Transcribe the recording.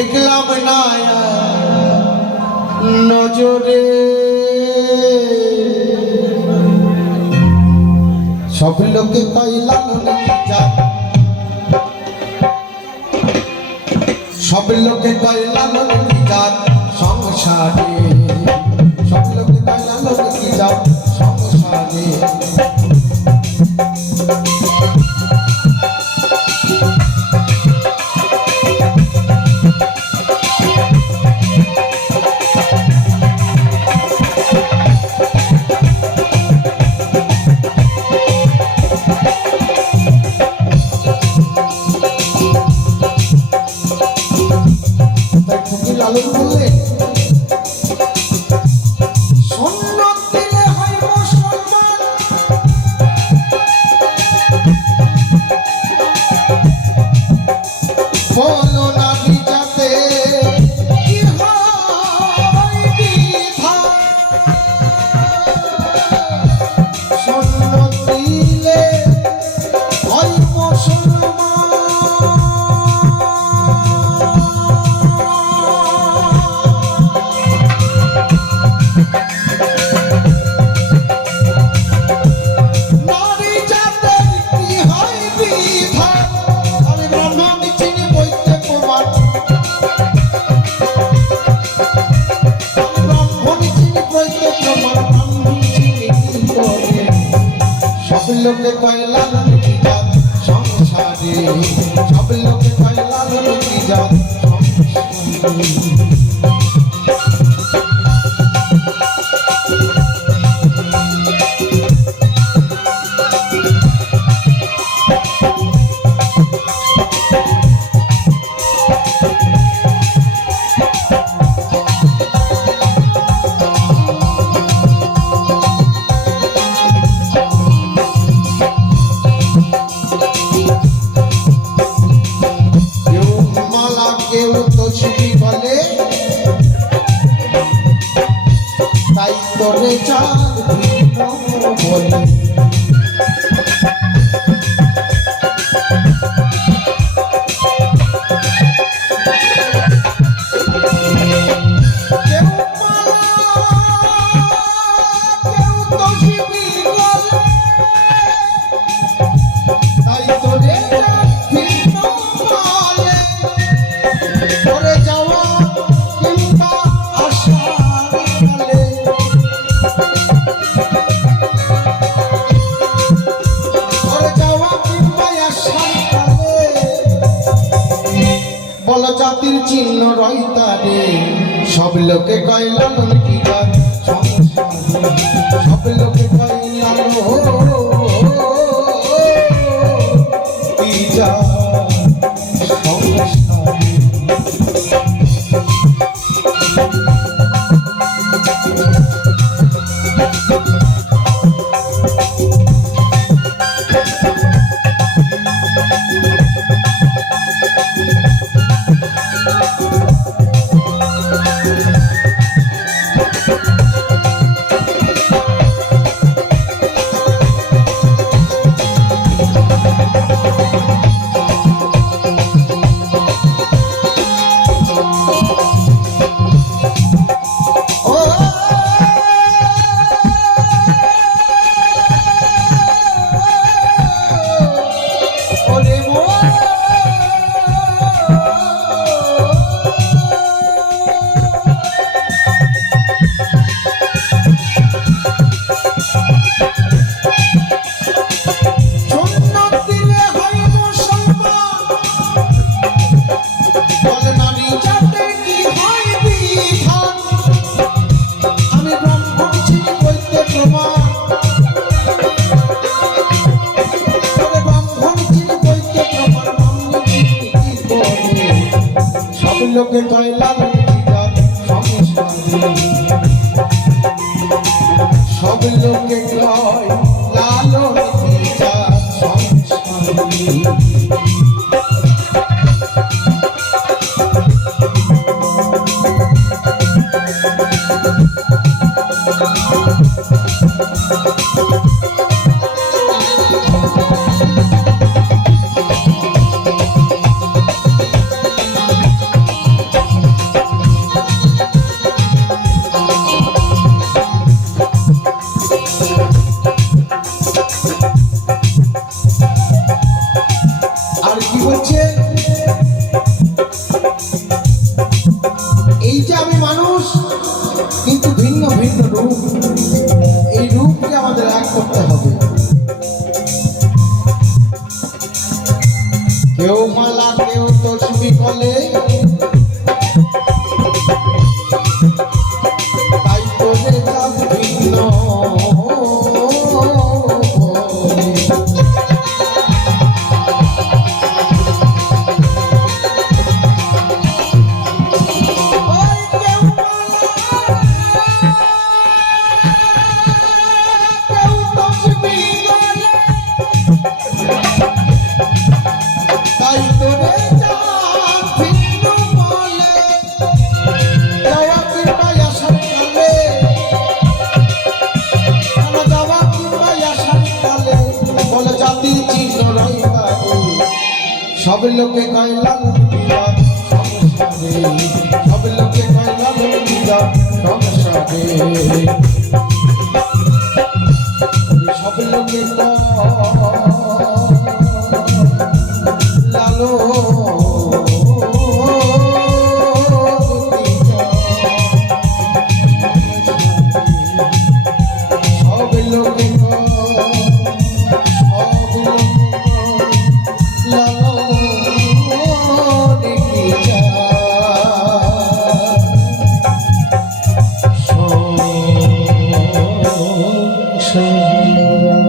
দেখলাম না নজরে। সব লোকে কইলাম চাঁদ সব লোকে কইলাম চাঁদ সংসারে। সব লোকে কইলাম চাঁদ সংসারে। লালন বললেন সব কয় লাল কি জাত সংসারে। সব লোকে কয়লা কি জাত সংসারে। I'm not going to. জাতির চিহ্ন রইতারে সব লোকে কইলাম কি গান সংসারে। সব লোকে কইলাম কি যা ওরে মো সব লোকে সব লোকে কয় লালন কি জাত então vem na vida novo. সব লোকে কয় লালন বিরাট সংসারে সব লোকে কয় লালন বিরাট সংসারে সব লোকে কয়